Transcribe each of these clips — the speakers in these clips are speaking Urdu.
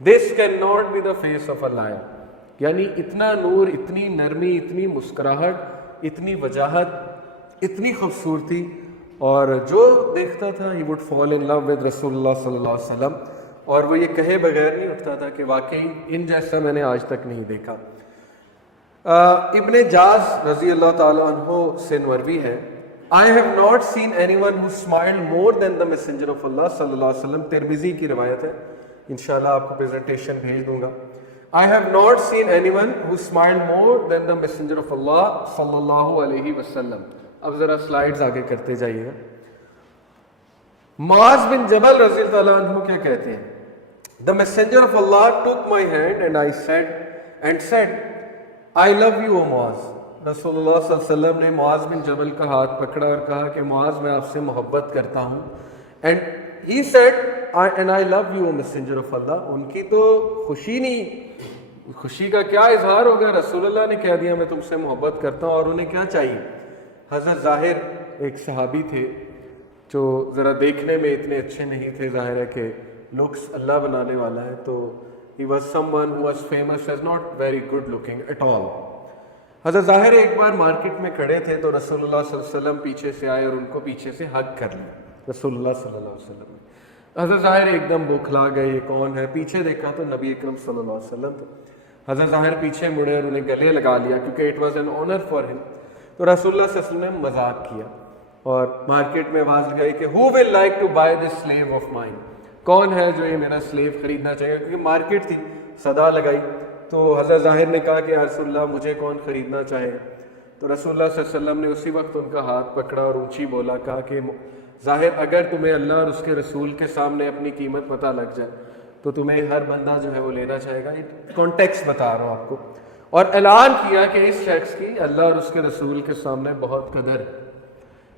This cannot be the face of a lion. یعنی اتنا نور, اتنی نرمی, اتنی مسکراہٹ, اتنی وجاہت, اتنی خوبصورتی, اور جو دیکھتا تھا he would fall in love with رسول اللہ صلی اللہ علیہ وسلم, اور وہ یہ کہے بغیر نہیں اٹھتا تھا کہ واقعی ان جیسا میں نے آج تک نہیں دیکھا. ابن جاز رضی اللہ تعالیٰ عنہ سے مروی ہے, I have not seen anyone who smiled more than the messenger of Allah صلی اللہ علیہ وسلم. ترمذی کی روایت ہے, انشاءاللہ آپ کو پریزنٹیشن بھیج دوں گا. I have not seen anyone who smiled more than the messenger of Allah صلی اللہ علیہ وسلم. اب ذرا سلائیڈز آگے کرتے جائیے گا. معاذ بن جبل رضی اللہ عنہ کیا کہتے ہیں, The messenger of Allah took my hand and I said I love you O Muaz. رسول اللہ صلی اللہ علیہ وسلم نے معاذ بن جبل کا ہاتھ پکڑا اور کہا کہ معاذ میں آپ سے محبت کرتا ہوں. And he said and I love you O messenger of Allah. ان کی تو خوشی نہیں, خوشی کا کیا اظہار ہوگا, رسول اللہ نے کہہ دیا میں تم سے محبت کرتا ہوں, اور انہیں کیا چاہیے. حضرت ظاہر ایک صحابی تھے جو ذرا دیکھنے میں اتنے اچھے نہیں تھے, ظاہر ہے کہ لکس اللہ بنانے والا ہے, تو he was someone who was famous as not very good looking at all. حضرت ظاہر ایک بار مارکیٹ میں کھڑے تھے تو رسول اللہ صلی اللہ علیہ وسلم پیچھے سے آئے اور ان کو پیچھے سے ہگ کر لیا. رسول اللہ صلی اللہ علیہ وسلم, حضرت ظاہر ایک دم بوکھلا گئے, یہ کون ہے, پیچھے دیکھا تو نبی اکرم صلی اللہ علیہ وسلم تھے. حضرت ظاہر پیچھے مڑے اور انہیں گلے لگا لیا کیونکہ it was an honour for ہم. تو رسول اللہ صلی اللہ علیہ وسلم نے مذاق کیا اور مارکیٹ میں آواز لگائی کہ who will like to buy this slave of mine, کون ہے جو یہ میرا سلیو خریدنا چاہیے, کیونکہ مارکیٹ تھی, صدا لگائی. تو حضرت ظاہر نے کہا کہ یا رسول اللہ مجھے کون خریدنا چاہے. تو رسول اللہ صلی اللہ علیہ وسلم نے اسی وقت ان کا ہاتھ پکڑا اور اونچی بولا, کہا کہ ظاہر اگر تمہیں اللہ اور اس کے رسول کے سامنے اپنی قیمت پتہ لگ جائے تو تمہیں ہر بندہ جو ہے وہ لینا چاہے گا. کانٹیکسٹ بتا رہا ہوں آپ کو. اور اعلان کیا کہ اس شخص کی اللہ اور اس کے رسول کے سامنے بہت قدر ہے.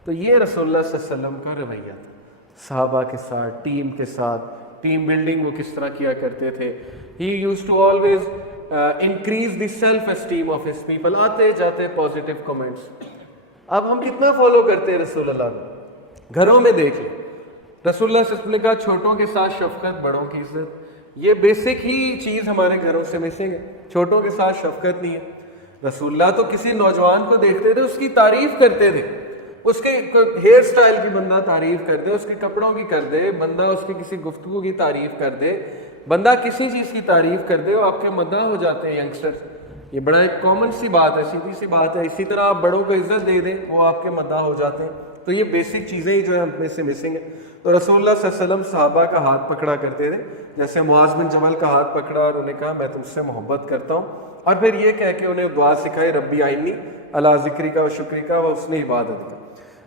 تو یہ رسول اللہ صلی اللہ علیہ وسلم کا رویہ تھا, صحابہ کے ساتھ, ٹیم کے ساتھ, ٹیم بلڈنگ وہ کس طرح کیا کرتے تھے. He used to always increase the self esteem of his people. آتے جاتے پازیٹیو کمنٹس. اب ہم کتنا فالو کرتے ہیں رسول اللہ کو, گھروں میں دیکھ لیں. رسول اللہ صلی اللہ علیہ وسلم نے کہا چھوٹوں کے ساتھ شفقت, بڑوں کی عزت. یہ بیسک ہی چیز ہمارے گھروں سے مسنگ ہے, چھوٹوں کے ساتھ شفقت نہیں ہے. رسول اللہ تو کسی نوجوان کو دیکھتے تھے, اس کی تعریف کرتے تھے, اس کے ہیئر سٹائل کی بندہ تعریف کر دے, اس کے کپڑوں کی کر دے بندہ, اس کی کسی گفتگو کی تعریف کر دے بندہ, کسی چیز کی تعریف کر دے, وہ آپ کے مداح ہو جاتے ہیں ینگسٹرز. یہ بڑا ایک کامن سی بات ہے, سیدھی سی بات ہے. اسی طرح آپ بڑوں کو عزت دے دیں, وہ آپ کے مداح ہو جاتے ہیں. تو یہ بیسک چیزیں ہی جو ہے ہم میں سے مسنگ ہیں. تو رسول اللہ صلی اللہ علیہ وسلم صحابہ کا ہاتھ پکڑا کرتے تھے, جیسے معاذ بن جبل کا ہاتھ پکڑا اور انہیں کہا میں تم سے محبت کرتا ہوں, اور پھر یہ کہہ کے انہیں دعا سکھائی ربی آئینی اللہ ذکری کا و شکری کا و حسن عبادت کا.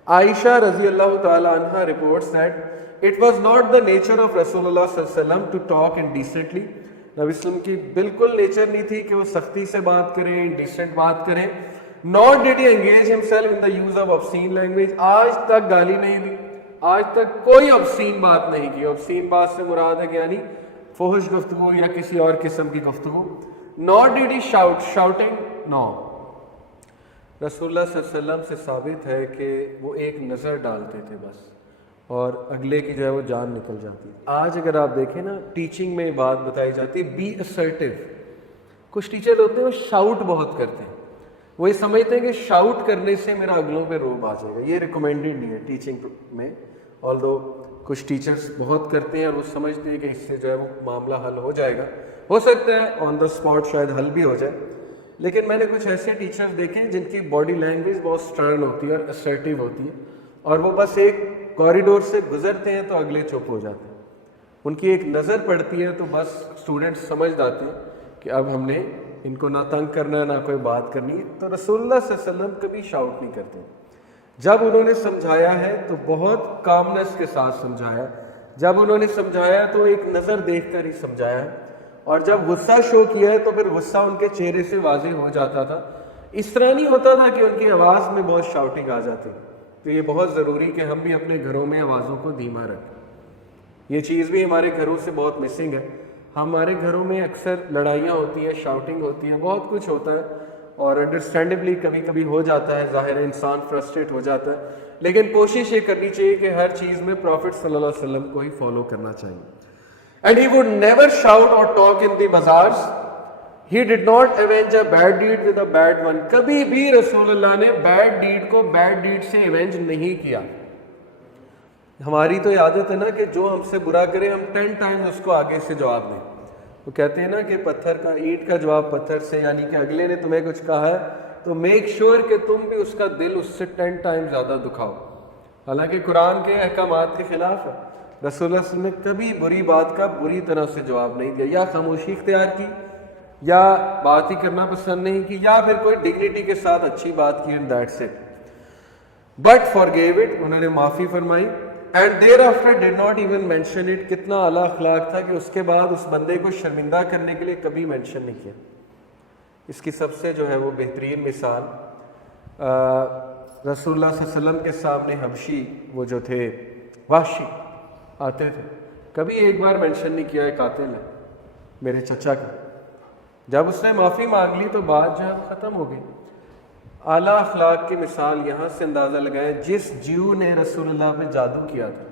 عائشہ رضی اللہ تعالی عنہ reports that it was not the nature of Rasulullah صلی اللہ علیہ وسلم to talk indecently. نبی وسلم کی بالکل نیچر نہیں تھی کہ وہ سختی سے بات کریں, انڈیسنٹ بات کریں. Nor did he engage himself in the use of obscene language. آج تک گالی نہیں دی, آج تک کوئی obscene بات نہیں کی. obscene بات سے مراد ہے کہ یعنی فحش گفتگو یا کسی اور قسم کی گفتگو. Nor did he shout, shouting, no. رسول اللہ صلی اللہ علیہ وسلم سے ثابت ہے کہ وہ ایک نظر ڈالتے تھے بس, اور اگلے کی جو ہے وہ جان نکل جاتی. آج اگر آپ دیکھیں نا, ٹیچنگ میں بات بتائی جاتی ہے بی اسرٹیو. کچھ ٹیچر ہوتے ہیں وہ شاؤٹ بہت کرتے ہیں, وہ یہ سمجھتے ہیں کہ شاؤٹ کرنے سے میرا اگلوں پہ روب آ جائے گا. یہ ریکمینڈیڈ نہیں ہے ٹیچنگ میں, آلدو کچھ ٹیچرز بہت کرتے ہیں اور وہ سمجھتے ہیں کہ اس سے جو ہے وہ معاملہ حل ہو جائے گا. ہو سکتا ہے آن دا اسپاٹ شاید حل بھی ہو جائے, لیکن میں نے کچھ ایسے ٹیچرز دیکھے جن کی باڈی لینگویج بہت سٹرن ہوتی ہے اور اسرٹیو ہوتی ہے, اور وہ بس ایک کوریڈور سے گزرتے ہیں تو اگلے چپ ہو جاتے ہیں. ان کی ایک نظر پڑتی ہے تو بس اسٹوڈنٹس سمجھ جاتے ہیں کہ اب ہم نے ان کو نہ تنگ کرنا ہے نہ کوئی بات کرنی ہے. تو رسول اللہ صلی اللہ علیہ وسلم کبھی شاؤٹ نہیں کرتے. جب انہوں نے سمجھایا ہے تو بہت کامنس کے ساتھ سمجھایا. جب انہوں نے سمجھایا تو ایک نظر دیکھ کر ہی سمجھایا, اور جب غصہ شو کیا ہے تو پھر غصہ ان کے چہرے سے واضح ہو جاتا تھا. اس طرح نہیں ہوتا تھا کہ ان کی آواز میں بہت شاؤٹنگ آ جاتی. تو یہ بہت ضروری کہ ہم بھی اپنے گھروں میں آوازوں کو دھیما رکھیں. یہ چیز بھی ہمارے گھروں سے بہت مسنگ ہے. ہمارے گھروں میں اکثر لڑائیاں ہوتی ہیں, شاؤٹنگ ہوتی ہیں, بہت کچھ ہوتا ہے, اور انڈرسٹینڈیبلی کبھی کبھی ہو جاتا ہے. ظاہر ہے انسان فرسٹریٹ ہو جاتا ہے, لیکن کوشش یہ کرنی چاہیے کہ ہر چیز میں پروفٹ صلی اللہ علیہ وسلم کو ہی فالو کرنا چاہیے. And he would never shout or talk in the bazaars. He did not avenge a bad deed with a bad one. کبھی بھی رسول اللہ نے bad deed کو bad deed سے avenge نہیں کیا. ہماری تو عادت ہے نا کہ جو ہم سے برا کرے ہم 10 times اس کو آگے سے جواب دیں. وہ کہتے ہیں نا کہ پتھر کا اینٹ کا جواب پتھر سے, یعنی کہ اگلے نے تمہیں کچھ کہا ہے تو میک شیور کہ تم بھی اس کا دل اس سے 10 times زیادہ دکھاؤ. حالانکہ قرآن کے احکامات کے خلاف ہے. رسول اللہ صلی اللہ علیہ وسلم نے کبھی بری بات کا بری طرح سے جواب نہیں دیا, یا خاموشی اختیار کی, یا بات ہی کرنا پسند نہیں کی, یا پھر کوئی ڈگنیٹی کے ساتھ اچھی بات کی, and that's it. But forgave it, انہوں نے معافی فرمائی. And thereafter did not even mention it. کتنا اعلیٰ اخلاق تھا کہ اس کے بعد اس بندے کو شرمندہ کرنے کے لیے کبھی مینشن نہیں کیا. اس کی سب سے جو ہے وہ بہترین مثال رسول اللہ صلی اللہ علیہ وسلم کے سامنے حبشی وہ جو تھے وحشی آتے تھے, کبھی ایک بار مینشن نہیں کیا ہے قاتل ہے میرے چچا کا. جب اس نے معافی مانگ لی تو بات جو ہے ختم ہو گئی. اعلیٰ اخلاق کی مثال یہاں سے اندازہ لگائے جس جیو نے رسول اللہ پہ جادو کیا تھا.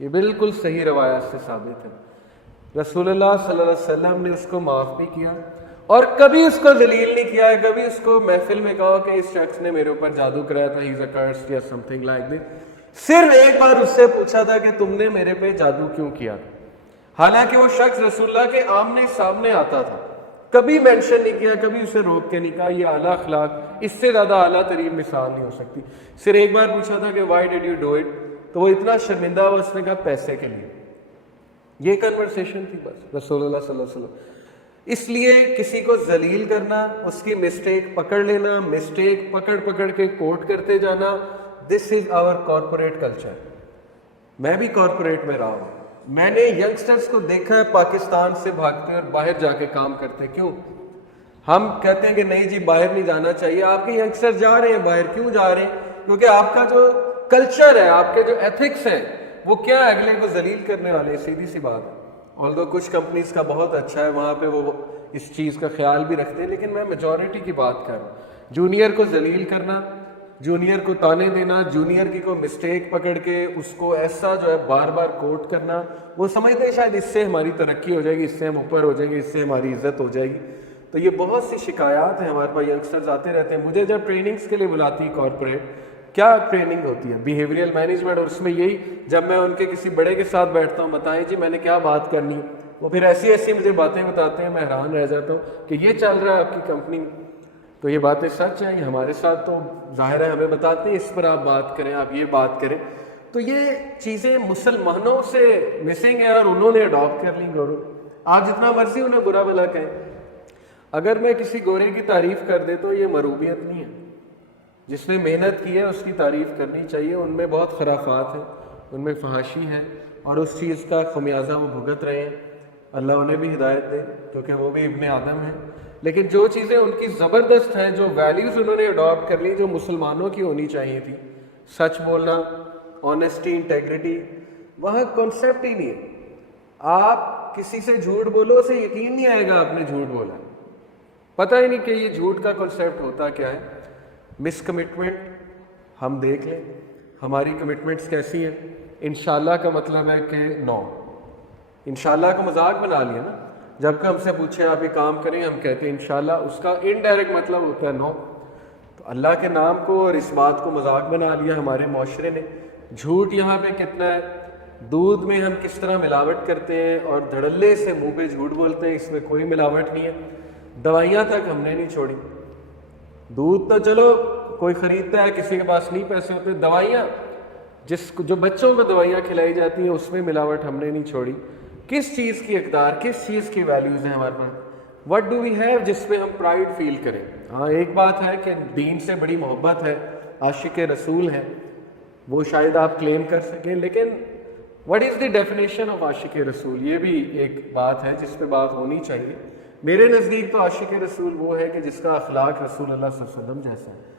یہ بالکل صحیح روایات سے ثابت ہے. رسول اللہ صلی اللہ علیہ وسلم نے اس کو معاف بھی کیا اور کبھی اس کو ذلیل نہیں کیا ہے. کبھی اس کو محفل میں کہا کہ اس شخص نے میرے اوپر جادو کرایا تھا, he's a curse یا something like this. صرف ایک بار اس سے پوچھا تھا کہ تم نے میرے پہ جادو کیوں کیا, حالانکہ وہ شخص رسول اللہ کے آمنے سامنے آتا تھا. کبھی مینشن نہیں کیا, کبھی اسے روک کے نہیں کہا. یہ اعلیٰ اخلاق, اس سے زیادہ اعلیٰ ترین مثال نہیں ہو سکتی. صرف ایک بار پوچھا تھا کہ why did you do it, تو وہ اتنا شرمندہ ہوا, اس نے کہا پیسے کے لیے. یہ کنورسیشن تھی بس رسول اللہ صلی اللہ علیہ وسلم. اس لیے کسی کو ذلیل کرنا, اس کی مسٹیک پکڑ لینا, مسٹیک پکڑ پکڑ کے کوٹ کرتے جانا, دس از آور کارپوریٹ کلچر. میں بھی کارپوریٹ میں رہا ہوں. میں نے ینگسٹرز کو دیکھا ہے پاکستان سے بھاگتے اور باہر جا کے کام کرتے. کیوں؟ ہم کہتے ہیں کہ نہیں جی باہر نہیں جانا چاہیے. آپ کے ینگسٹر جا رہے ہیں باہر, کیوں جا رہے ہیں؟ کیونکہ آپ کا جو کلچر ہے, آپ کے جو ایتھکس ہیں, وہ کیا اگلے کو ذلیل کرنے والے. سیدھی سی بات ہے. آلدو کچھ کمپنیز کا بہت اچھا ہے, وہاں پہ وہ اس چیز کا خیال بھی رکھتے ہیں, لیکن میں میجورٹی کی بات کر رہا ہوں. جونیئر کو ذلیل کرنا, جونیئر کو تانے دینا, جونیئر کی کوئی مسٹیک پکڑ کے اس کو ایسا جو ہے بار بار کوٹ کرنا. وہ سمجھتے ہیں شاید اس سے ہماری ترقی ہو جائے گی, اس سے ہم اوپر ہو جائیں گے, اس سے ہماری عزت ہو جائے گی. تو یہ بہت سی شکایات ہیں ہمارے پاس. ینگسٹرز آتے رہتے ہیں. مجھے جب ٹریننگز کے لیے بلاتی ہے کارپوریٹ, کیا ٹریننگ ہوتی ہے؟ Behavioural management. اور اس میں یہی, جب میں ان کے کسی بڑے کے ساتھ بیٹھتا ہوں, بتائیں جی میں نے کیا بات کرنی, وہ پھر ایسی ایسی مجھے باتیں بتاتے ہیں, میں حیران رہ جاتا ہوں کہ یہ چل رہا ہے آپ کی کمپنی میں. تو یہ باتیں سچ ہیں. ہمارے ساتھ تو ظاہر ہے ہمیں بتاتے ہیں اس پر آپ بات کریں, آپ یہ بات کریں. تو یہ چیزیں مسلمانوں سے مسنگ ہیں اور انہوں نے اڈاپٹ کر لی. گورو آپ جتنا مرضی انہیں برا بھلا کہیں. اگر میں کسی گورے کی تعریف کر دے تو یہ مروبیت نہیں ہے. جس نے محنت کی ہے اس کی تعریف کرنی چاہیے. ان میں بہت خرافات ہیں, ان میں فحاشی ہے, اور اس چیز کا خمیازہ وہ بھگت رہے ہیں. اللہ انہیں بھی ہدایت دے, کیونکہ وہ بھی ابن آدم ہیں. لیکن جو چیزیں ان کی زبردست ہیں, جو ویلیوز انہوں نے اڈاپٹ کر لی, جو مسلمانوں کی ہونی چاہیے تھی, سچ بولنا, آنیسٹی, انٹیگریٹی, وہاں کانسیپٹ ہی نہیں ہے. آپ کسی سے جھوٹ بولو, اسے یقین نہیں آئے گا آپ نے جھوٹ بولا. پتہ ہی نہیں کہ یہ جھوٹ کا کانسیپٹ ہوتا کیا ہے. مس کمٹمنٹ, ہم دیکھ لیں ہماری کمٹمنٹس کیسی ہیں. انشاءاللہ کا مطلب ہے کہ نو. انشاءاللہ کو مذاق بنا لیا نا. جب کہ ہم سے پوچھیں آپ یہ کام کریں, ہم کہتے ہیں انشاءاللہ, اس کا انڈائریکٹ مطلب ہوتا ہے نو. تو اللہ کے نام کو اور اس بات کو مذاق بنا لیا ہمارے معاشرے نے. جھوٹ یہاں پہ کتنا ہے. دودھ میں ہم کس طرح ملاوٹ کرتے ہیں اور دھڑلے سے منہ پہ جھوٹ بولتے ہیں, اس میں کوئی ملاوٹ نہیں ہے. دوائیاں تک ہم نے نہیں چھوڑی. دودھ تو چلو کوئی خریدتا ہے, کسی کے پاس نہیں پیسے ہوتے. دوائیاں جو بچوں کو دوائیاں کھلائی جاتی ہیں, اس میں ملاوٹ ہم نے نہیں چھوڑی. کس چیز کی اقدار, کس چیز کی ویلیوز ہیں ہمارے پاس؟ وٹ ڈو وی ہیو جس پہ ہم پرائڈ فیل کریں؟ ہاں ایک بات ہے کہ دین سے بڑی محبت ہے, عاشق رسول ہے, وہ شاید آپ کلیم کر سکیں. لیکن what is the definition of عاشق رسول, یہ بھی ایک بات ہے جس پہ بات ہونی چاہیے. میرے نزدیک تو عاشق رسول وہ ہے کہ جس کا اخلاق رسول اللہ صلی اللہ علیہ وسلم جیسا ہے.